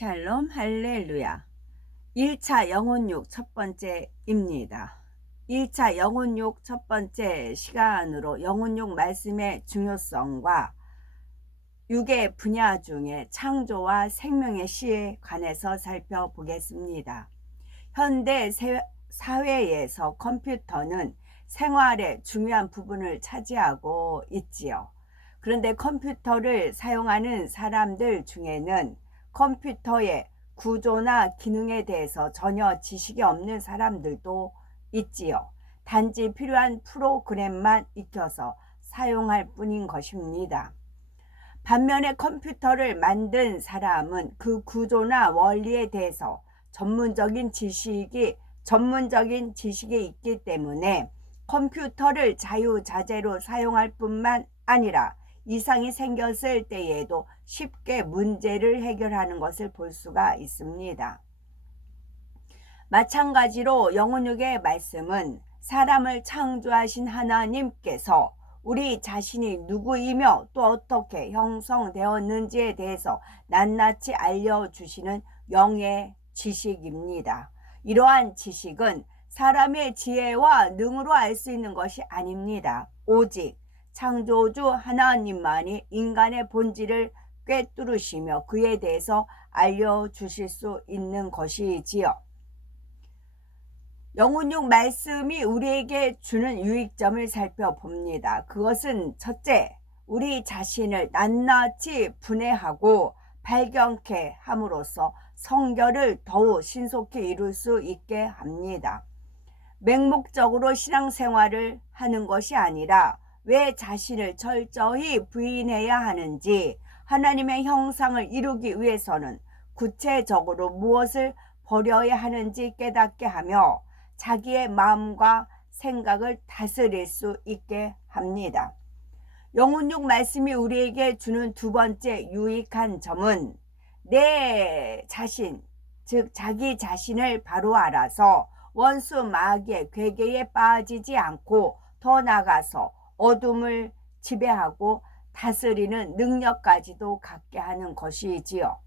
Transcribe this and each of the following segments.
샬롬 할렐루야. 1차 영혼육 첫 번째입니다. 1차 영혼육 첫 번째 시간으로 영혼육 말씀의 중요성과 육의 분야 중에 창조와 생명의 시에 관해서 살펴보겠습니다. 현대 사회에서 컴퓨터는 생활의 중요한 부분을 차지하고 있지요. 그런데 컴퓨터를 사용하는 사람들 중에는 컴퓨터의 구조나 기능에 대해서 전혀 지식이 없는 사람들도 있지요. 단지 필요한 프로그램만 익혀서 사용할 뿐인 것입니다. 반면에 컴퓨터를 만든 사람은 그 구조나 원리에 대해서 전문적인 지식이 있기 때문에 컴퓨터를 자유자재로 사용할 뿐만 아니라 이상이 생겼을 때에도 쉽게 문제를 해결하는 것을 볼 수가 있습니다. 마찬가지로 영혼육의 말씀은 사람을 창조하신 하나님께서 우리 자신이 누구이며 또 어떻게 형성되었는지에 대해서 낱낱이 알려주시는 영의 지식입니다. 이러한 지식은 사람의 지혜와 능으로 알 수 있는 것이 아닙니다. 오직 창조주 하나님만이 인간의 본질을 꿰뚫으시며 그에 대해서 알려주실 수 있는 것이지요. 영혼육 말씀이 우리에게 주는 유익점을 살펴봅니다. 그것은 첫째, 우리 자신을 낱낱이 분해하고 발견케 함으로써 성결을 더욱 신속히 이룰 수 있게 합니다. 맹목적으로 신앙생활을 하는 것이 아니라 왜 자신을 철저히 부인해야 하는지, 하나님의 형상을 이루기 위해서는 구체적으로 무엇을 버려야 하는지 깨닫게 하며 자기의 마음과 생각을 다스릴 수 있게 합니다. 영혼육 말씀이 우리에게 주는 두 번째 유익한 점은 내 자신, 즉 자기 자신을 바로 알아서 원수 마귀의 괴계에 빠지지 않고 더 나아가서 어둠을 지배하고 다스리는 능력까지도 갖게 하는 것이지요.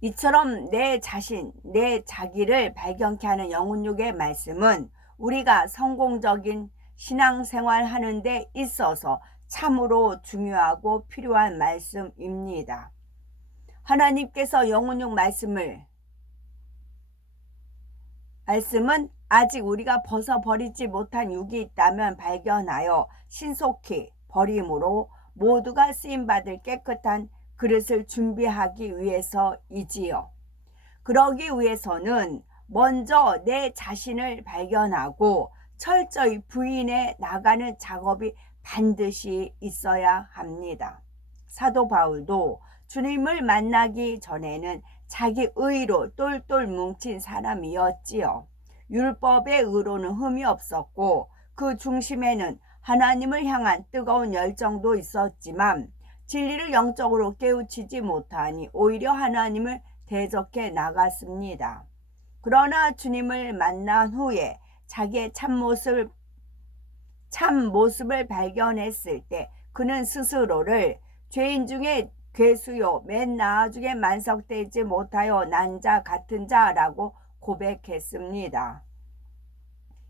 이처럼 내 자신, 내 자기를 발견케 하는 영혼육의 말씀은 우리가 성공적인 신앙생활 하는 데 있어서 참으로 중요하고 필요한 말씀입니다. 하나님께서 영혼육 말씀은 아직 우리가 벗어버리지 못한 육이 있다면 발견하여 신속히 버림으로 모두가 쓰임받을 깨끗한 그릇을 준비하기 위해서이지요. 그러기 위해서는 먼저 내 자신을 발견하고 철저히 부인해 나가는 작업이 반드시 있어야 합니다. 사도 바울도 주님을 만나기 전에는 자기 의로 똘똘 뭉친 사람이었지요. 율법의 의로는 흠이 없었고 그 중심에는 하나님을 향한 뜨거운 열정도 있었지만 진리를 영적으로 깨우치지 못하니 오히려 하나님을 대적해 나갔습니다. 그러나 주님을 만난 후에 자기의 참모습을 발견했을 때 그는 스스로를 죄인 중에 괴수요 맨 나중에 만석되지 못하여 난 자 같은 자라고 고백했습니다.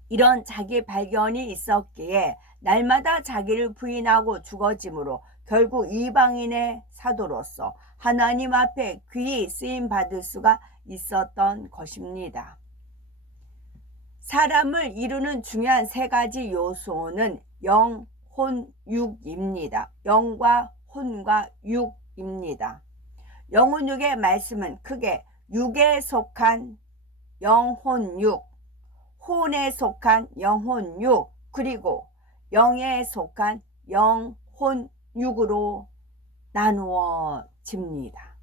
이런 자기 발견이 있었기에 날마다 자기를 부인하고 죽어짐으로 결국 이방인의 사도로서 하나님 앞에 귀히 쓰임받을 수가 있었던 것입니다. 사람을 이루는 중요한 세 가지 요소는 영, 혼, 육입니다. 영과 혼과 육입니다. 영혼육의 말씀은 크게 육에 속한 영혼육, 혼에 속한 영혼육, 그리고 영에 속한 영혼육으로 나누어집니다.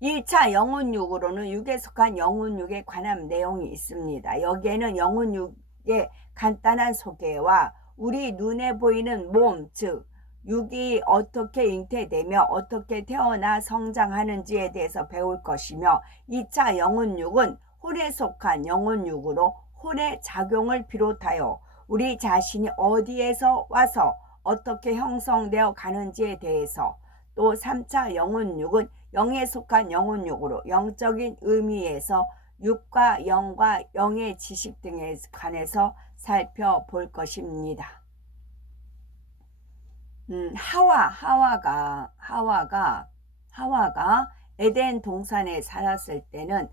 1차 영혼육으로는 육에 속한 영혼육에 관한 내용이 있습니다. 여기에는 영혼육의 간단한 소개와 우리 눈에 보이는 몸, 즉 육이 어떻게 잉태되며 어떻게 태어나 성장하는지에 대해서 배울 것이며 2차 영혼육은 혼에 속한 영혼육으로 혼의 작용을 비롯하여 우리 자신이 어디에서 와서 어떻게 형성되어 가는지에 대해서, 또 3차 영혼육은 영에 속한 영혼육으로 영적인 의미에서 육과 영과 영의 지식 등에 관해서 살펴볼 것입니다. 하와가 에덴 동산에 살았을 때는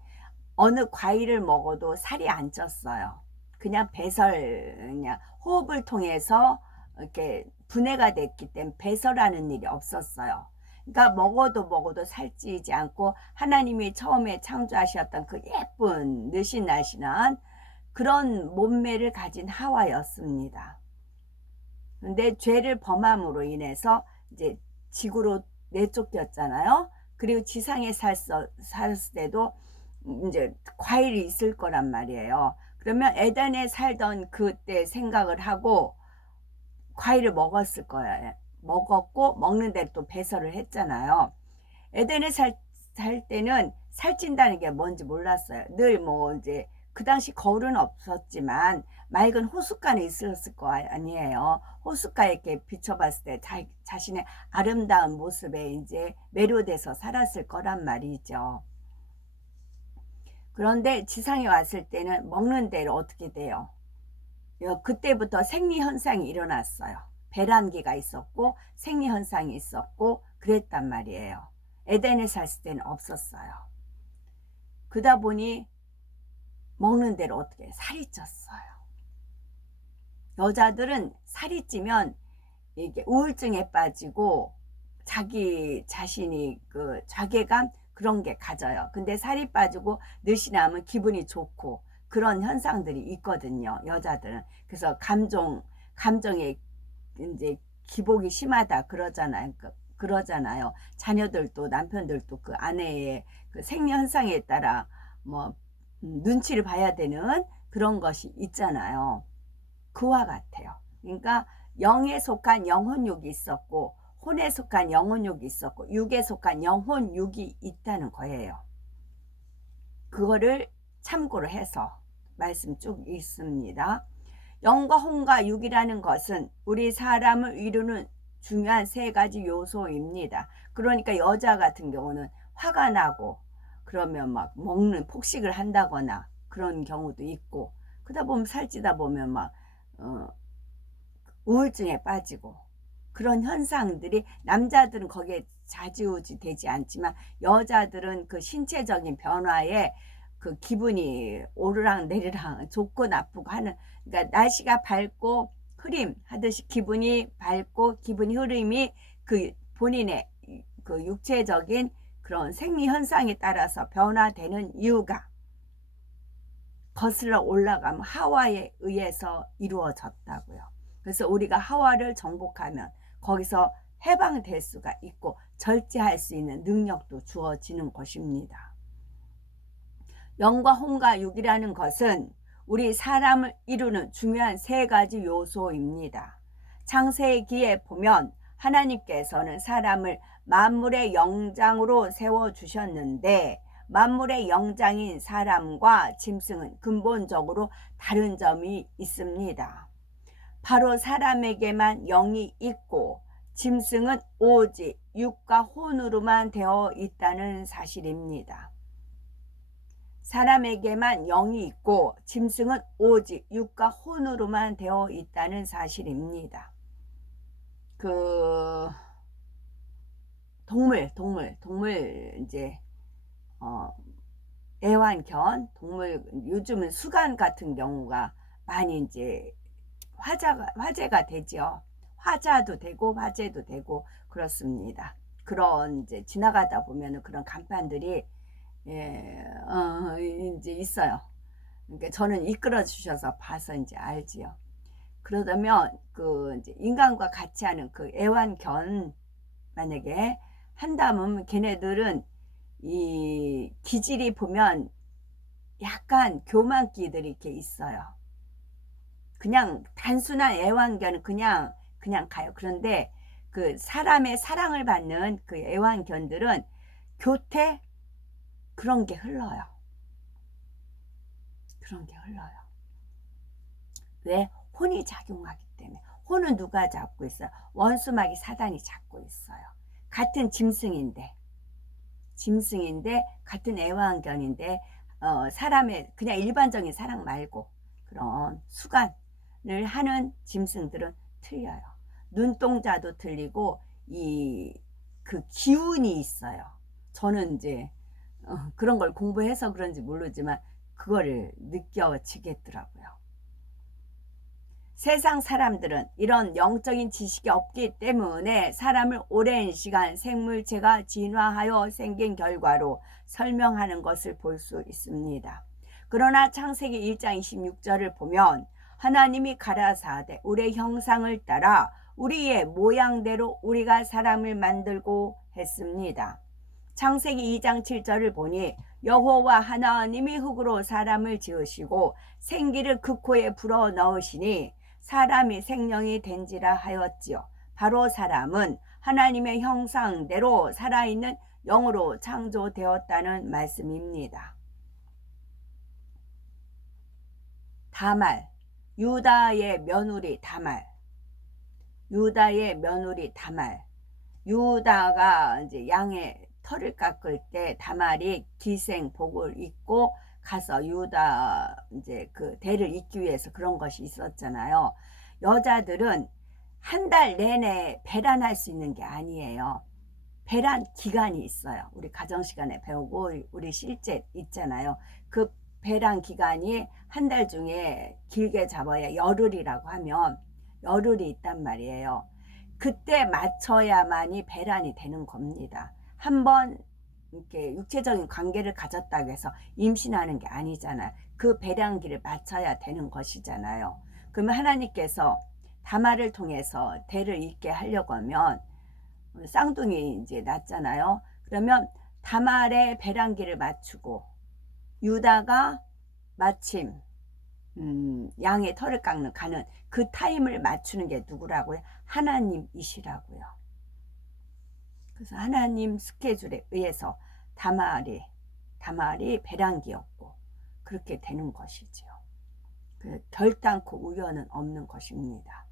어느 과일을 먹어도 살이 안 쪘어요. 그냥 그냥 호흡을 통해서 이렇게 분해가 됐기 때문에 배설하는 일이 없었어요. 그러니까 먹어도 살찌지 않고 하나님이 처음에 창조하셨던 그 예쁜 느신날씬한 그런 몸매를 가진 하와였습니다. 근데 죄를 범함으로 인해서 이제 지구로 내쫓겼잖아요. 그리고 지상에 살았을 때도 이제 과일이 있을 거란 말이에요. 그러면 에덴에 살던 그때 생각을 하고 과일을 먹었을 거예요. 먹었고 먹는 대로 또 배설을 했잖아요. 에덴에 살 때는 살찐다는 게 뭔지 몰랐어요. 늘 뭐 이제 그 당시 거울은 없었지만 맑은 호숫가는 있었을 거 아니에요. 호숫가에 이렇게 비춰봤을 때 자신의 아름다운 모습에 이제 매료돼서 살았을 거란 말이죠. 그런데 지상에 왔을 때는 먹는 대로 어떻게 돼요? 그때부터 생리현상이 일어났어요. 배란기가 있었고 생리현상이 있었고 그랬단 말이에요. 에덴에 살았을 때는 없었어요. 그러다 보니 먹는 대로 어떻게 살이 쪘어요. 여자들은 살이 찌면 이게 우울증에 빠지고 자기 자신이 그 자괴감 그런 게 가져요. 근데 살이 빠지고 늘씬하면 기분이 좋고 그런 현상들이 있거든요. 여자들은. 그래서 감정에 이제 기복이 심하다 그러잖아요. 자녀들도 남편들도 그 아내의 그 생리 현상에 따라 뭐 눈치를 봐야 되는 그런 것이 있잖아요. 그와 같아요. 그러니까 영에 속한 영혼육이 있었고 혼에 속한 영혼육이 있었고 육에 속한 영혼육이 있다는 거예요. 그거를 참고로 해서 말씀 쭉 읽습니다. 영과 혼과 육이라는 것은 우리 사람을 이루는 중요한 세 가지 요소입니다. 그러니까 여자 같은 경우는 화가 나고 그러면 막 폭식을 한다거나 그런 경우도 있고, 그러다 보면 살찌다 보면 막 우울증에 빠지고 그런 현상들이, 남자들은 거기에 좌지우지 되지 않지만 여자들은 그 신체적인 변화에 그 기분이 오르락 내리락 좋고 나쁘고 하는, 그러니까 날씨가 밝고 흐림 하듯이 기분이 밝고 기분이 흐림이 그 본인의 그 육체적인 그런 생리 현상에 따라서 변화되는 이유가 거슬러 올라가면 하와에 의해서 이루어졌다고요. 그래서 우리가 하와를 정복하면 거기서 해방될 수가 있고 절제할 수 있는 능력도 주어지는 것입니다. 영과 혼과 육이라는 것은 우리 사람을 이루는 중요한 세 가지 요소입니다. 창세기에 보면 하나님께서는 사람을 만물의 영장으로 세워주셨는데 만물의 영장인 사람과 짐승은 근본적으로 다른 점이 있습니다. 바로 사람에게만 영이 있고 짐승은 오직 육과 혼으로만 되어 있다는 사실입니다. 사람에게만 영이 있고 짐승은 오직 육과 혼으로만 되어 있다는 사실입니다. 그 동물 이제 애완견 동물, 요즘은 수간 같은 경우가 많이 이제 화제가 되죠. 화자도 되고 화제도 되고 그렇습니다. 그런 이제 지나가다 보면은 그런 간판들이 이제 있어요. 그러니까 저는 이끌어 주셔서 봐서 이제 알지요. 그러다면 그 이제 인간과 같이 하는 그 애완견 만약에 한다면 걔네들은 이 기질이 보면 약간 교만기들이 이렇게 있어요. 그냥 단순한 애완견은 그냥 가요. 그런데 그 사람의 사랑을 받는 그 애완견들은 교태 그런 게 흘러요. 왜? 혼이 작용하기 때문에. 혼은 누가 잡고 있어요? 원수마귀 사단이 잡고 있어요. 같은 짐승인데 같은 애완견인데 사람의 그냥 일반적인 사랑 말고 그런 수간을 하는 짐승들은 틀려요. 눈동자도 틀리고 그 기운이 있어요. 저는 이제 그런 걸 공부해서 그런지 모르지만 그거를 느껴지겠더라고요. 세상 사람들은 이런 영적인 지식이 없기 때문에 사람을 오랜 시간 생물체가 진화하여 생긴 결과로 설명하는 것을 볼 수 있습니다. 그러나 창세기 1장 26절을 보면 하나님이 가라사대 우리의 형상을 따라 우리의 모양대로 우리가 사람을 만들고 했습니다. 창세기 2장 7절을 보니 여호와 하나님이 흙으로 사람을 지으시고 생기를 그 코에 불어 넣으시니 사람이 생명이 된지라 하였지요. 바로 사람은 하나님의 형상대로 살아있는 영으로 창조되었다는 말씀입니다. 다말, 유다의 며느리 다말. 유다가 이제 양의 털을 깎을 때 다말이 기생복을 입고 가서 유다 이제 그 대를 잇기 위해서 그런 것이 있었잖아요. 여자들은 한 달 내내 배란할 수 있는 게 아니에요. 배란 기간이 있어요. 우리 가정 시간에 배우고 우리 실제 있잖아요. 그 배란 기간이 한 달 중에 길게 잡아야 열흘이라고 하면 열흘이 있단 말이에요. 그때 맞춰야만이 배란이 되는 겁니다. 한번 이렇게 육체적인 관계를 가졌다고 해서 임신하는 게 아니잖아요. 그 배란기를 맞춰야 되는 것이잖아요. 그러면 하나님께서 다말을 통해서 대를 잇게 하려고 하면 쌍둥이 이제 낳잖아요. 그러면 다말의 배란기를 맞추고 유다가 마침 양의 털을 깎는 가는 그 타임을 맞추는 게 누구라고요? 하나님이시라고요. 그래서 하나님 스케줄에 의해서 다말이 배란기였고 그렇게 되는 것이죠. 결단코 우연은 없는 것입니다.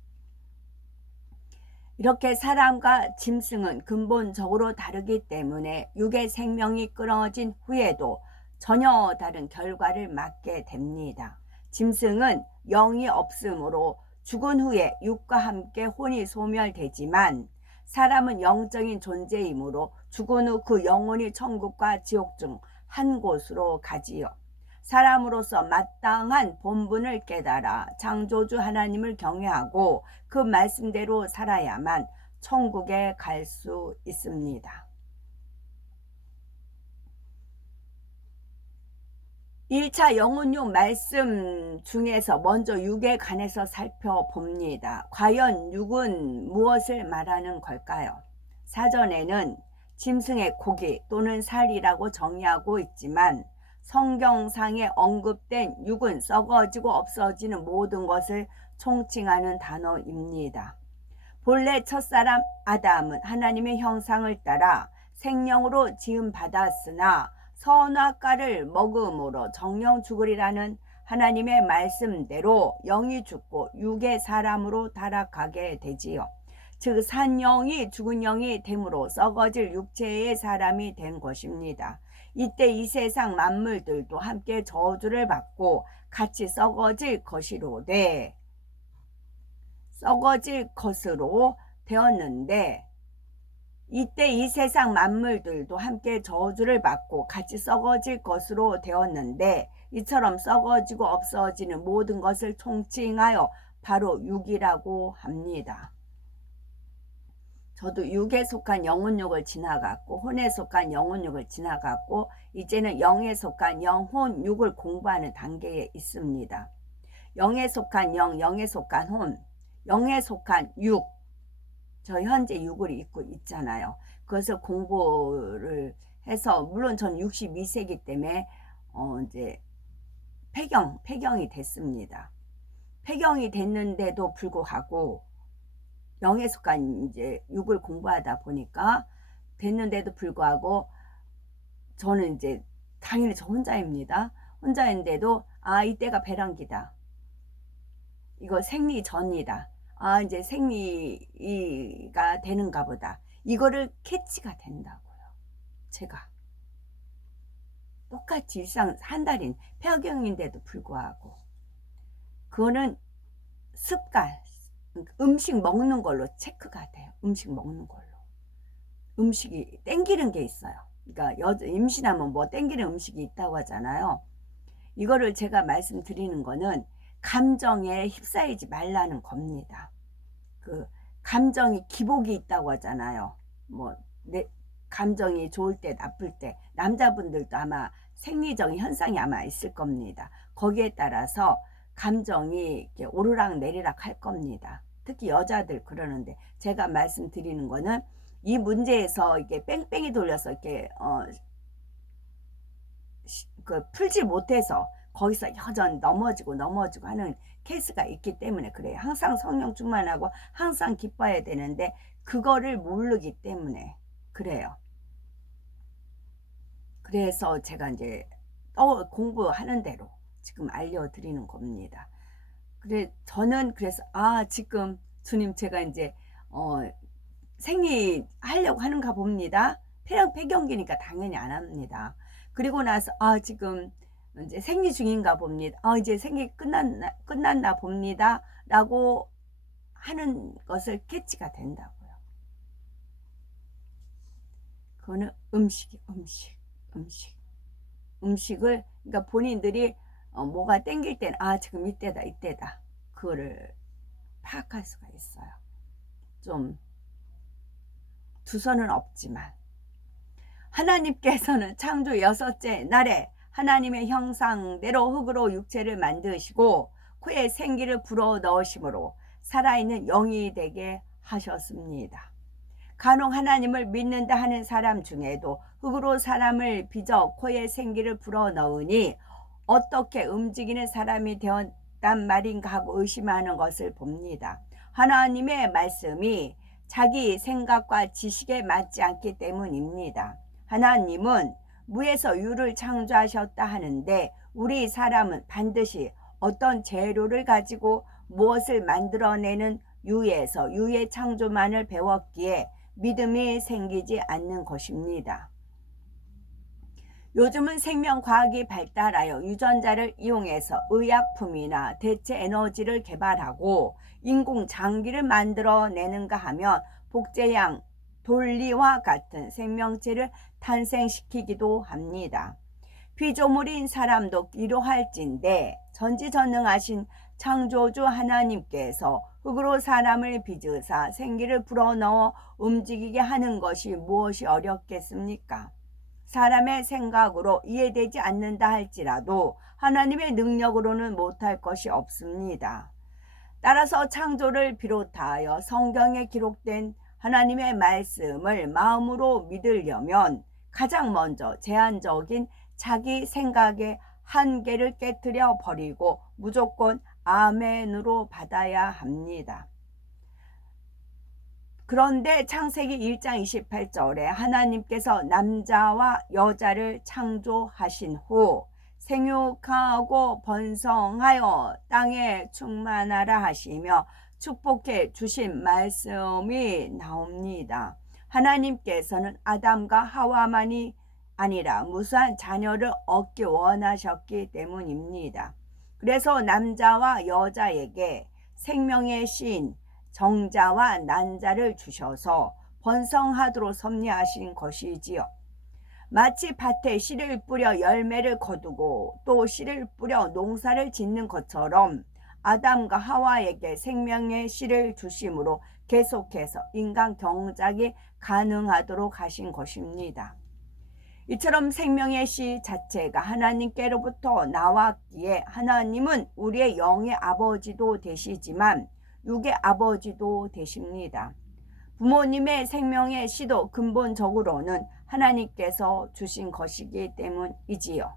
이렇게 사람과 짐승은 근본적으로 다르기 때문에 육의 생명이 끊어진 후에도 전혀 다른 결과를 맞게 됩니다. 짐승은 영이 없으므로 죽은 후에 육과 함께 혼이 소멸되지만 사람은 영적인 존재이므로 죽은 후 그 영혼이 천국과 지옥 중 한 곳으로 가지요. 사람으로서 마땅한 본분을 깨달아 창조주 하나님을 경외하고 그 말씀대로 살아야만 천국에 갈 수 있습니다. 1차 영혼육 말씀 중에서 먼저 육에 관해서 살펴봅니다. 과연 육은 무엇을 말하는 걸까요? 사전에는 짐승의 고기 또는 살이라고 정의하고 있지만 성경상에 언급된 육은 썩어지고 없어지는 모든 것을 총칭하는 단어입니다. 본래 첫사람 아담은 하나님의 형상을 따라 생명으로 지음받았으나 선악과를 먹음으로 정령 죽으리라는 하나님의 말씀대로 영이 죽고 육의 사람으로 타락하게 되지요. 즉 산영이 죽은 영이 됨으로 썩어질 육체의 사람이 된 것입니다. 이때 이 세상 만물들도 함께 저주를 받고 같이 썩어질 것으로 되었는데 이때 이 세상 만물들도 함께 저주를 받고 같이 썩어질 것으로 되었는데 이처럼 썩어지고 없어지는 모든 것을 총칭하여 바로 육이라고 합니다. 저도 육에 속한 영혼육을 지나갔고 혼에 속한 영혼육을 지나갔고 이제는 영에 속한 영혼육을 공부하는 단계에 있습니다. 영에 속한 영, 영에 속한 혼, 영에 속한 육, 저 현재 육을 입고 있잖아요. 그것을 공부를 해서 물론 전 62세기 때문에 이제 폐경이 됐습니다. 폐경이 됐는데도 불구하고 영에 속한 이제 육을 공부하다 보니까 됐는데도 불구하고 저는 이제 당연히 저 혼자입니다. 혼자인데도 이때가 배란기다. 이거 생리 전이다. 아 이제 생리가 되는가 보다. 이거를 캐치가 된다고요. 제가 똑같이 일상 한 달인 폐경인데도 불구하고 그거는 습관, 음식 먹는 걸로 체크가 돼요. 음식 먹는 걸로. 음식이 땡기는 게 있어요. 그러니까 임신하면 뭐 땡기는 음식이 있다고 하잖아요. 이거를 제가 말씀드리는 거는 감정에 휩싸이지 말라는 겁니다. 그 감정이 기복이 있다고 하잖아요. 뭐 내 감정이 좋을 때 나쁠 때 남자분들도 아마 생리적 현상이 아마 있을 겁니다. 거기에 따라서 감정이 이렇게 오르락 내리락 할 겁니다. 특히 여자들 그러는데 제가 말씀드리는 거는 이 문제에서 이게 뺑뺑이 돌려서 이렇게 풀지 못해서 거기서 여전히 넘어지고 하는 케이스가 있기 때문에 그래요. 항상 성령 충만하고 항상 기뻐야 되는데 그거를 모르기 때문에 그래요. 그래서 제가 이제 공부하는 대로 지금 알려드리는 겁니다. 그래 저는 그래서 지금 주님 제가 이제 생리하려고 하는가 봅니다. 폐경기니까 당연히 안 합니다. 그리고 나서 지금 이제 생리 중인가 봅니다. 이제 생리 끝났나 봅니다. 라고 하는 것을 캐치가 된다고요. 그거는 음식을 그러니까 본인들이 뭐가 땡길 때는 지금 이때다 그거를 파악할 수가 있어요. 좀 두서는 없지만 하나님께서는 창조 6째 날에 하나님의 형상대로 흙으로 육체를 만드시고 코에 생기를 불어 넣으심으로 살아있는 영이 되게 하셨습니다. 간혹 하나님을 믿는다 하는 사람 중에도 흙으로 사람을 빚어 코에 생기를 불어 넣으니 어떻게 움직이는 사람이 되었단 말인가 하고 의심하는 것을 봅니다. 하나님의 말씀이 자기 생각과 지식에 맞지 않기 때문입니다. 하나님은 무에서 유를 창조하셨다 하는데 우리 사람은 반드시 어떤 재료를 가지고 무엇을 만들어내는 유의 창조만을 배웠기에 믿음이 생기지 않는 것입니다. 요즘은 생명과학이 발달하여 유전자를 이용해서 의약품이나 대체 에너지를 개발하고 인공장기를 만들어내는가 하면 복제양, 돌리와 같은 생명체를 탄생시키기도 합니다. 피조물인 사람도 필요할진데 전지전능하신 창조주 하나님께서 흙으로 사람을 빚으사 생기를 불어넣어 움직이게 하는 것이 무엇이 어렵겠습니까? 사람의 생각으로 이해되지 않는다 할지라도 하나님의 능력으로는 못할 것이 없습니다. 따라서 창조를 비롯하여 성경에 기록된 하나님의 말씀을 마음으로 믿으려면 가장 먼저 제한적인 자기 생각의 한계를 깨트려 버리고 무조건 아멘으로 받아야 합니다. 그런데 창세기 1장 28절에 하나님께서 남자와 여자를 창조하신 후 생육하고 번성하여 땅에 충만하라 하시며 축복해 주신 말씀이 나옵니다. 하나님께서는 아담과 하와만이 아니라 무수한 자녀를 얻기 원하셨기 때문입니다. 그래서 남자와 여자에게 생명의 신 정자와 난자를 주셔서 번성하도록 섭리하신 것이지요. 마치 밭에 씨를 뿌려 열매를 거두고 또 씨를 뿌려 농사를 짓는 것처럼 아담과 하와에게 생명의 씨를 주심으로 계속해서 인간 경작이 가능하도록 하신 것입니다. 이처럼 생명의 씨 자체가 하나님께로부터 나왔기에 하나님은 우리의 영의 아버지도 되시지만 육의 아버지도 되십니다. 부모님의 생명의 씨도 근본적으로는 하나님께서 주신 것이기 때문이지요.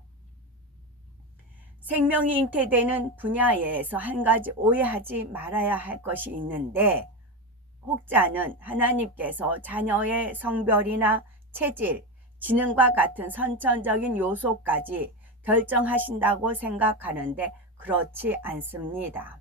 생명이 잉태되는 분야에서 한 가지 오해하지 말아야 할 것이 있는데 혹자는 하나님께서 자녀의 성별이나 체질, 지능과 같은 선천적인 요소까지 결정하신다고 생각하는데 그렇지 않습니다.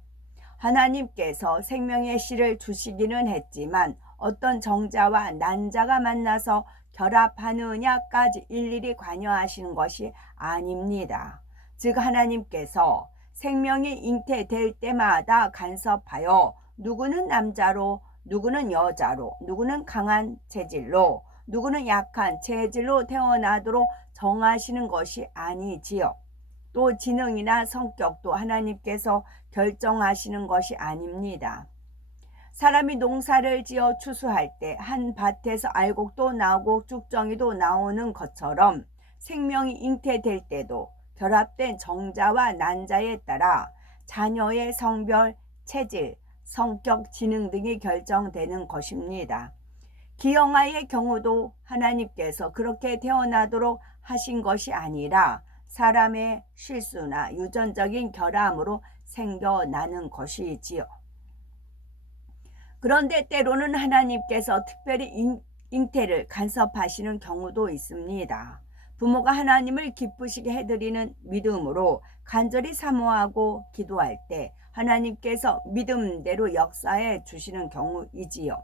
하나님께서 생명의 씨를 주시기는 했지만 어떤 정자와 난자가 만나서 결합하느냐까지 일일이 관여하시는 것이 아닙니다. 즉 하나님께서 생명이 잉태될 때마다 간섭하여 누구는 남자로, 누구는 여자로, 누구는 강한 체질로, 누구는 약한 체질로 태어나도록 정하시는 것이 아니지요. 또 지능이나 성격도 하나님께서 결정하시는 것이 아닙니다. 사람이 농사를 지어 추수할 때 한 밭에서 알곡도 나오고 쭉정이도 나오는 것처럼 생명이 잉태될 때도 결합된 정자와 난자에 따라 자녀의 성별, 체질, 성격, 지능 등이 결정되는 것입니다. 기영아의 경우도 하나님께서 그렇게 태어나도록 하신 것이 아니라 사람의 실수나 유전적인 결함으로 생겨나는 것이지요. 그런데 때로는 하나님께서 특별히 잉태를 간섭하시는 경우도 있습니다. 부모가 하나님을 기쁘시게 해드리는 믿음으로 간절히 사모하고 기도할 때 하나님께서 믿음대로 역사해 주시는 경우이지요.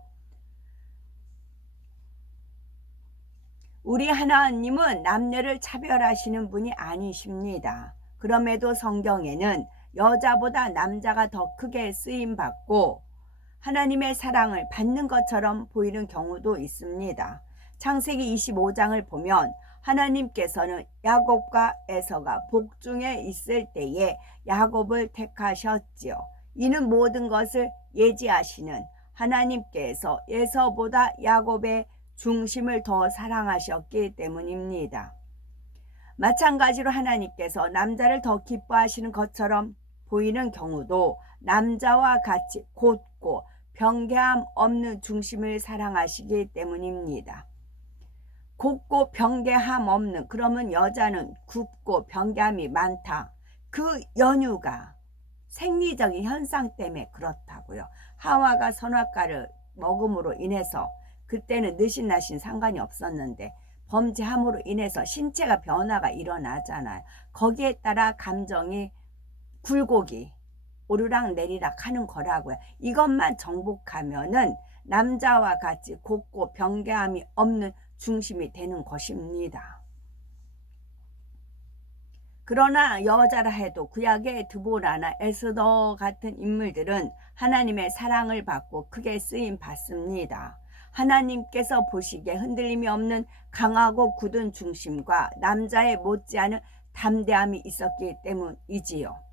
우리 하나님은 남녀를 차별하시는 분이 아니십니다. 그럼에도 성경에는 여자보다 남자가 더 크게 쓰임받고 하나님의 사랑을 받는 것처럼 보이는 경우도 있습니다. 창세기 25장을 보면 하나님께서는 야곱과 에서가 복중에 있을 때에 야곱을 택하셨지요. 이는 모든 것을 예지하시는 하나님께서 에서보다 야곱의 중심을 더 사랑하셨기 때문입니다. 마찬가지로 하나님께서 남자를 더 기뻐하시는 것처럼 보이는 경우도 남자와 같이 곧고 변개함 없는 중심을 사랑하시기 때문입니다. 곱고 변개함 없는, 그러면 여자는 굽고 변개함이 많다. 그 연유가 생리적인 현상 때문에 그렇다고요. 하와가 선악과를 먹음으로 인해서 그때는 느신나신 상관이 없었는데 범죄함으로 인해서 신체가 변화가 일어나잖아요. 거기에 따라 감정이 굴곡이 오르락 내리락 하는 거라고요. 이것만 정복하면은 남자와 같이 곱고 변개함이 없는 중심이 되는 것입니다. 그러나 여자라 해도 구약의 드보라나 에스더 같은 인물들은 하나님의 사랑을 받고 크게 쓰임 받습니다. 하나님께서 보시기에 흔들림이 없는 강하고 굳은 중심과 남자의 못지않은 담대함이 있었기 때문이지요.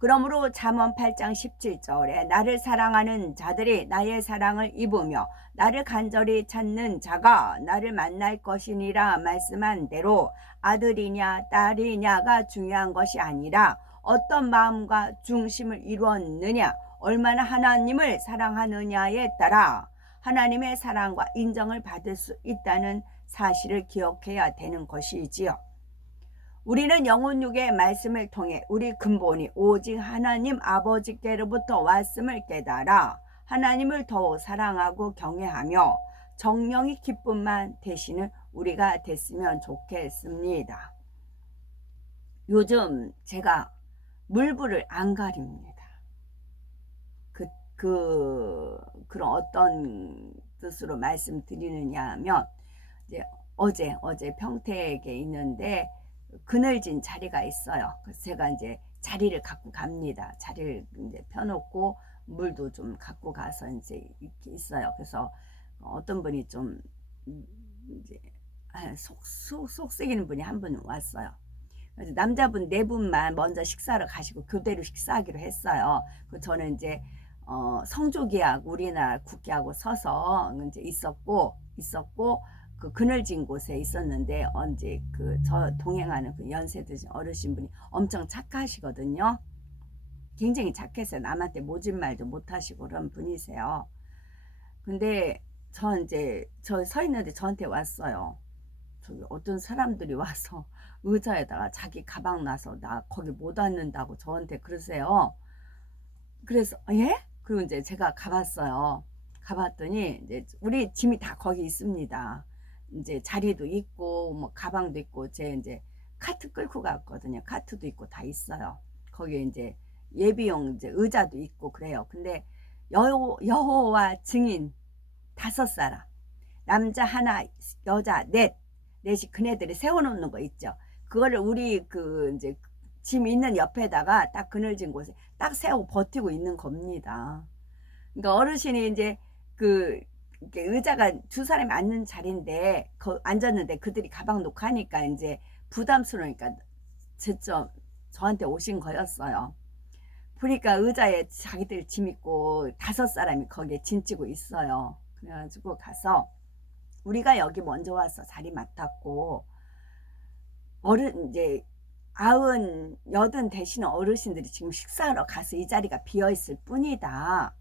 그러므로 잠언 8장 17절에 나를 사랑하는 자들이 나의 사랑을 입으며 나를 간절히 찾는 자가 나를 만날 것이니라 말씀한 대로 아들이냐 딸이냐가 중요한 것이 아니라 어떤 마음과 중심을 이루었느냐, 얼마나 하나님을 사랑하느냐에 따라 하나님의 사랑과 인정을 받을 수 있다는 사실을 기억해야 되는 것이지요. 우리는 영혼육의 말씀을 통해 우리 근본이 오직 하나님 아버지께로부터 왔음을 깨달아 하나님을 더욱 사랑하고 경외하며 정령이 기쁨만 되시는 우리가 됐으면 좋겠습니다. 요즘 제가 물불을 안 가립니다. 그런 어떤 뜻으로 말씀드리느냐 하면 이제 어제 평택에 있는데 그늘진 자리가 있어요. 그래서 제가 이제 자리를 갖고 갑니다. 자리를 이제 펴놓고 물도 좀 갖고 가서 이제 이렇게 있어요. 그래서 어떤 분이 좀 이제 속 썩이는 분이 한 분 왔어요. 그래서 남자분 4분만 먼저 식사를 가시고 교대로 식사하기로 했어요. 그 저는 이제 성조기하고 우리나라 국기하고 서서 이제 있었고 그 그늘진 곳에 있었는데 언제 저 동행하는 그 연세 드신 어르신 분이 엄청 착하시거든요. 굉장히 착해서 남한테 모진 말도 못 하시고 그런 분이세요. 근데 저 서 있는데 저한테 왔어요. 저기 어떤 사람들이 와서 의자에다가 자기 가방 놔서 나 거기 못 앉는다고 저한테 그러세요. 그래서 예? 그리고 이제 제가 가봤어요. 가봤더니 이제 우리 짐이 다 거기 있습니다. 이제 자리도 있고 뭐 가방도 있고 제 이제 카트 끌고 갔거든요. 카트도 있고 다 있어요. 거기에 이제 예비용 이제 의자도 있고 그래요. 근데 여호와 증인 5사람, 남자 하나, 여자 넷이 그네들이 세워놓는 거 있죠. 그거를 우리 그 이제 짐 있는 옆에다가 딱 그늘진 곳에 딱 세우고 버티고 있는 겁니다. 그러니까 어르신이 이제 그 이렇게 의자가 2사람이 앉는 자리인데 앉았는데 그들이 가방 놓고 하니까 이제 부담스러우니까 저한테 오신 거였어요. 보니까 의자에 자기들 짐 있고 5사람이 거기에 짐 찌고 있어요. 그래가지고 가서 우리가 여기 먼저 와서 자리 맡았고 이제 80 되시는 어르신들이 지금 식사하러 가서 이 자리가 비어 있을 뿐이다.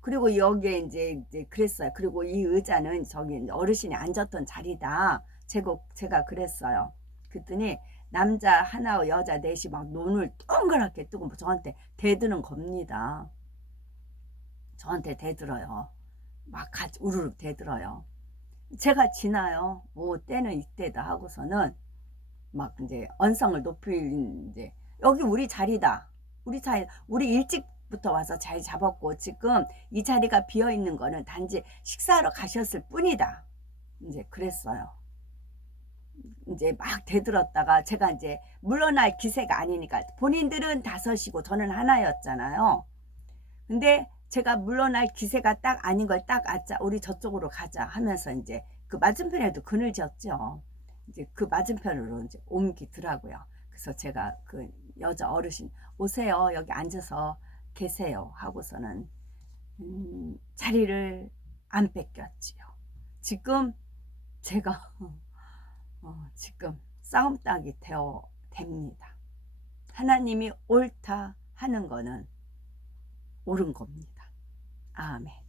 그리고 여기에 이제 그랬어요. 그리고 이 의자는 저기 어르신이 앉았던 자리다. 제가 그랬어요. 그랬더니 남자 하나, 여자 넷이 막 눈을 동그랗게 뜨고 저한테 대드는 겁니다. 저한테 대들어요. 막 같이 우르르 대들어요. 제가 지나요. 때는 이때다 하고서는 막 이제 언성을 높일 이제 여기 우리 자리다. 우리 일찍부터 와서 자리 잡았고 지금 이 자리가 비어 있는 거는 단지 식사하러 가셨을 뿐이다. 이제 그랬어요. 이제 막 대들었다가 제가 이제 물러날 기세가 아니니까 본인들은 5이고 저는 하나였잖아요. 근데 제가 물러날 기세가 딱 아닌 걸 딱 우리 저쪽으로 가자 하면서 이제 그 맞은편에도 그늘졌죠. 이제 그 맞은편으로 이제 옮기더라고요. 그래서 제가 그 여자 어르신 오세요. 여기 앉아서 계세요. 하고서는 자리를 안 뺏겼지요. 지금 제가 지금 싸움닭이 됩니다. 하나님이 옳다 하는 거는 옳은 겁니다. 아멘.